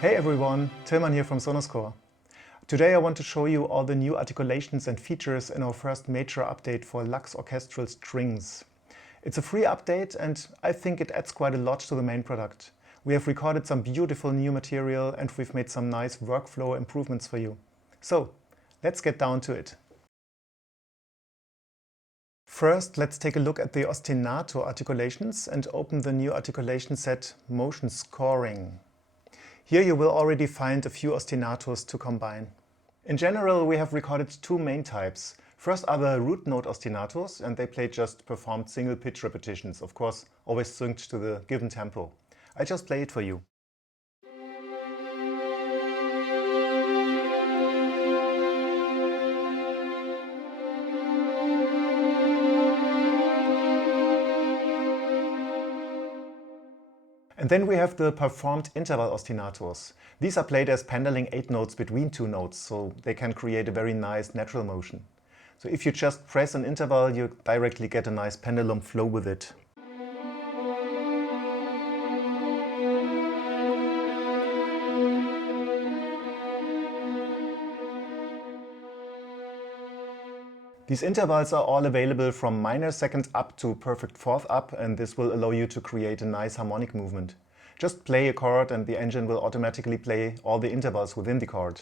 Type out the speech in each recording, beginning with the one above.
Hey everyone, Tilman here from Sonoscore. Today I want to show you all the new articulations and features in our first major update for LUX Orchestral Strings. It's a free update and I think it adds quite a lot to the main product. We have recorded some beautiful new material and we've made some nice workflow improvements for you. So, let's get down to it. First, let's take a look at the ostinato articulations and open the new articulation set Motion Scoring. Here you will already find a few ostinatos to combine. In general, we have recorded two main types. First are the root note ostinatos, and they play just performed single pitch repetitions, of course always synced to the given tempo. I just play it for you. And then we have the performed interval ostinatos. These are played as pendulum 8 notes between two notes, so they can create a very nice natural motion. So if you just press an interval, you directly get a nice pendulum flow with it. These intervals are all available from minor second up to perfect fourth up, and this will allow you to create a nice harmonic movement. Just play a chord and the engine will automatically play all the intervals within the chord.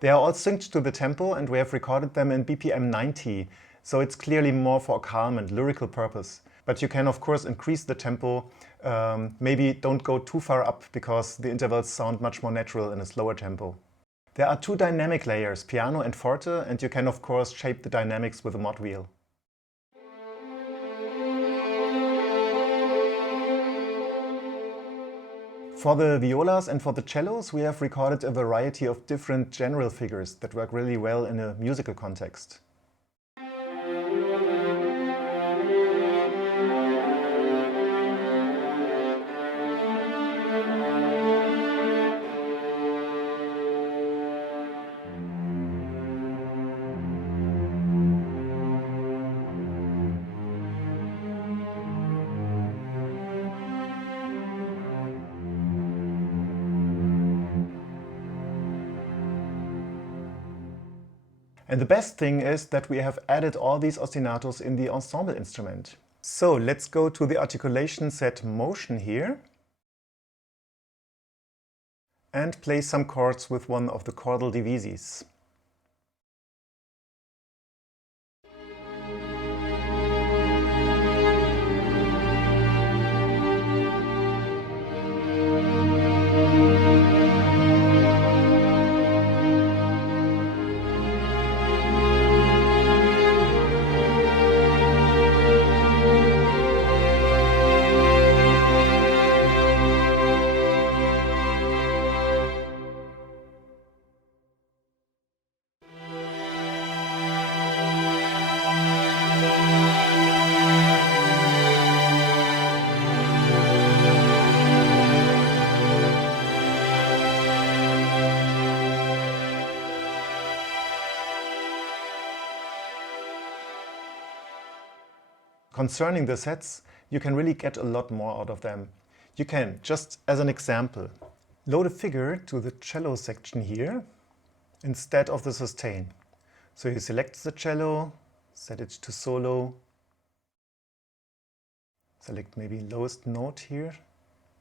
They are all synced to the tempo and we have recorded them in BPM 90, so it's clearly more for a calm and lyrical purpose. But you can of course increase the tempo, maybe don't go too far up because the intervals sound much more natural in a slower tempo. There are two dynamic layers, piano and forte, and you can of course shape the dynamics with a mod wheel. For the violas and for the cellos we have recorded a variety of different general figures that work really well in a musical context. And the best thing is that we have added all these ostinatos in the ensemble instrument. So let's go to the articulation set Motion here and play some chords with one of the chordal divises. Concerning the sets, you can really get a lot more out of them. You can, just as an example, load a figure to the cello section here instead of the sustain. So you select the cello, set it to solo, select maybe lowest note here,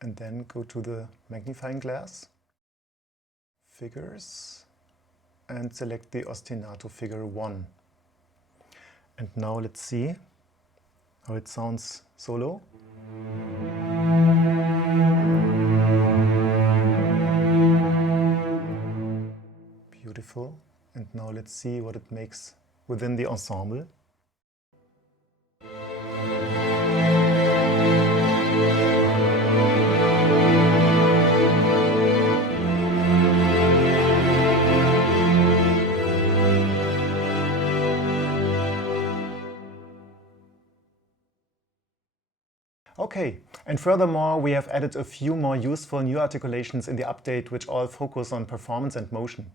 and then go to the magnifying glass, figures, and select the ostinato figure 1. And now let's see how it sounds solo. Beautiful. And now let's see what it makes within the ensemble. Okay, and furthermore we have added a few more useful new articulations in the update which all focus on performance and motion.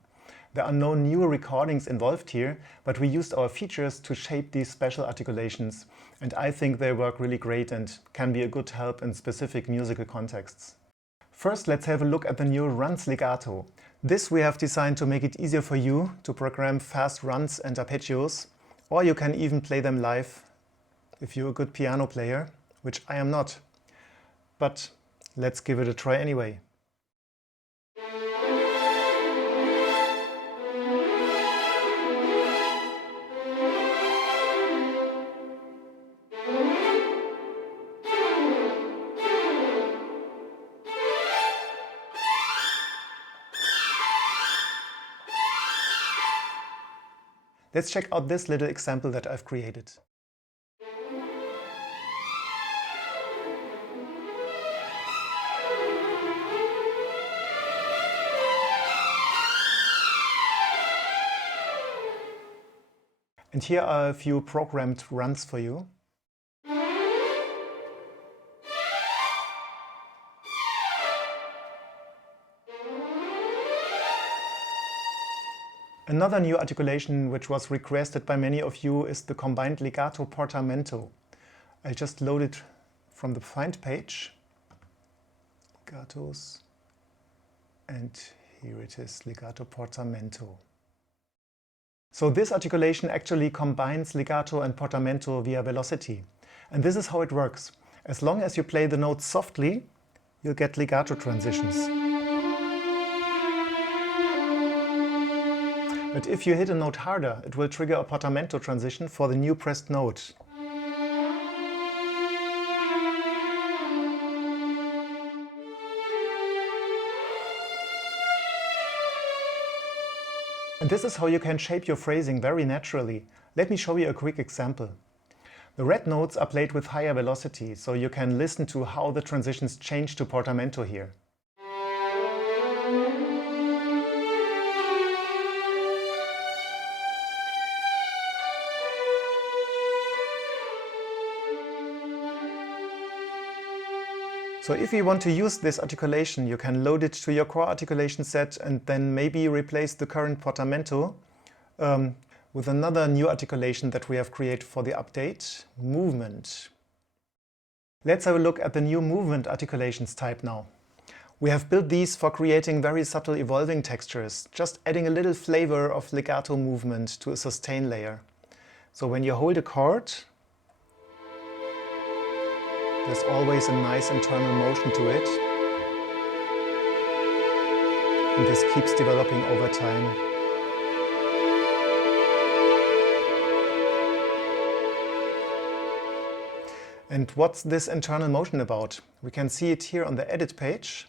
There are no new recordings involved here, but we used our features to shape these special articulations, and I think they work really great and can be a good help in specific musical contexts. First, let's have a look at the new runs legato. This we have designed to make it easier for you to program fast runs and arpeggios, or you can even play them live if you're a good piano player, which I am not. But let's give it a try anyway. Let's check out this little example that I've created. And here are a few programmed runs for you. Another new articulation which was requested by many of you is the combined legato portamento. I'll just load it from the Find page. Legatos. And here it is, legato portamento. So this articulation actually combines legato and portamento via velocity. And this is how it works. As long as you play the notes softly, you'll get legato transitions. But if you hit a note harder, it will trigger a portamento transition for the new pressed note. And this is how you can shape your phrasing very naturally. Let me show you a quick example. The red notes are played with higher velocity, so you can listen to how the transitions change to portamento here. So if you want to use this articulation, you can load it to your core articulation set and then maybe replace the current portamento with another new articulation that we have created for the update, movement. Let's have a look at the new movement articulations type now. We have built these for creating very subtle evolving textures, just adding a little flavor of legato movement to a sustain layer. So when you hold a chord, there's always a nice internal motion to it. And this keeps developing over time. And what's this internal motion about? We can see it here on the edit page.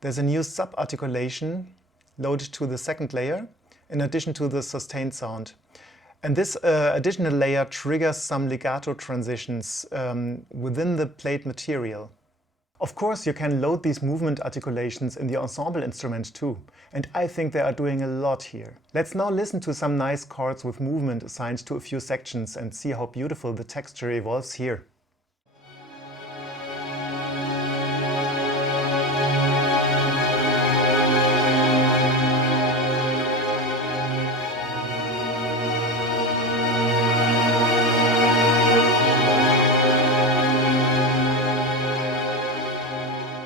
There's a new sub-articulation loaded to the second layer, in addition to the sustained sound. And this additional layer triggers some legato transitions within the played material. Of course, you can load these movement articulations in the ensemble instrument too. And I think they are doing a lot here. Let's now listen to some nice chords with movement assigned to a few sections and see how beautiful the texture evolves here.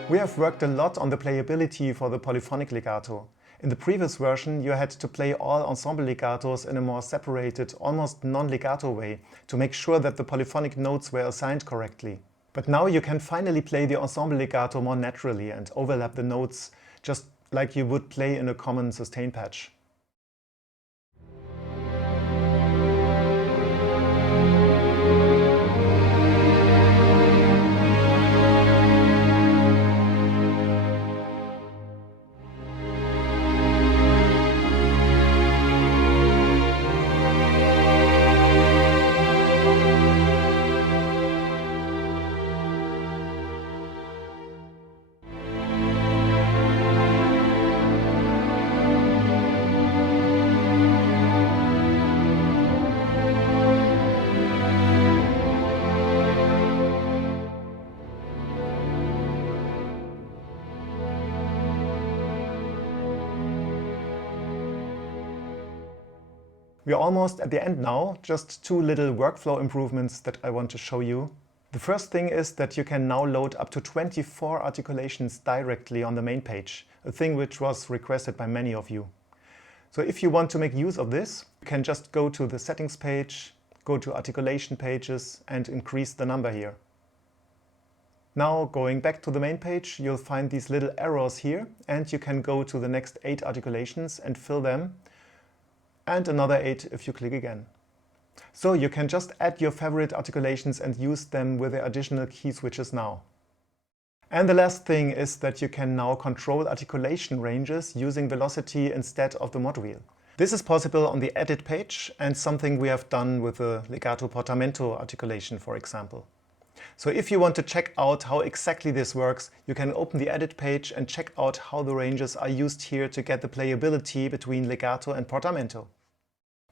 We have worked a lot on the playability for the polyphonic legato. In the previous version, you had to play all ensemble legatos in a more separated, almost non-legato way to make sure that the polyphonic notes were assigned correctly. But now you can finally play the ensemble legato more naturally and overlap the notes just like you would play in a common sustain patch. We're almost at the end now, just two little workflow improvements that I want to show you. The first thing is that you can now load up to 24 articulations directly on the main page, a thing which was requested by many of you. So if you want to make use of this, you can just go to the settings page, go to articulation pages and increase the number here. Now going back to the main page, you'll find these little arrows here and you can go to the next 8 articulations and fill them, and another 8 if you click again. So you can just add your favorite articulations and use them with the additional key switches now. And the last thing is that you can now control articulation ranges using velocity instead of the mod wheel. This is possible on the edit page and something we have done with the legato portamento articulation, for example. So if you want to check out how exactly this works, you can open the edit page and check out how the ranges are used here to get the playability between legato and portamento.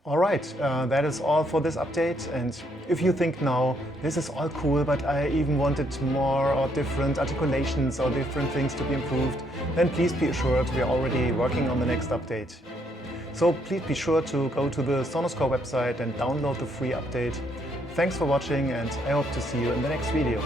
Alright, that is all for this update, and if you think now, this is all cool, but I even wanted more or different articulations or different things to be improved, then please be assured we are already working on the next update. So please be sure to go to the Sonoscore website and download the free update. Thanks for watching, and I hope to see you in the next video.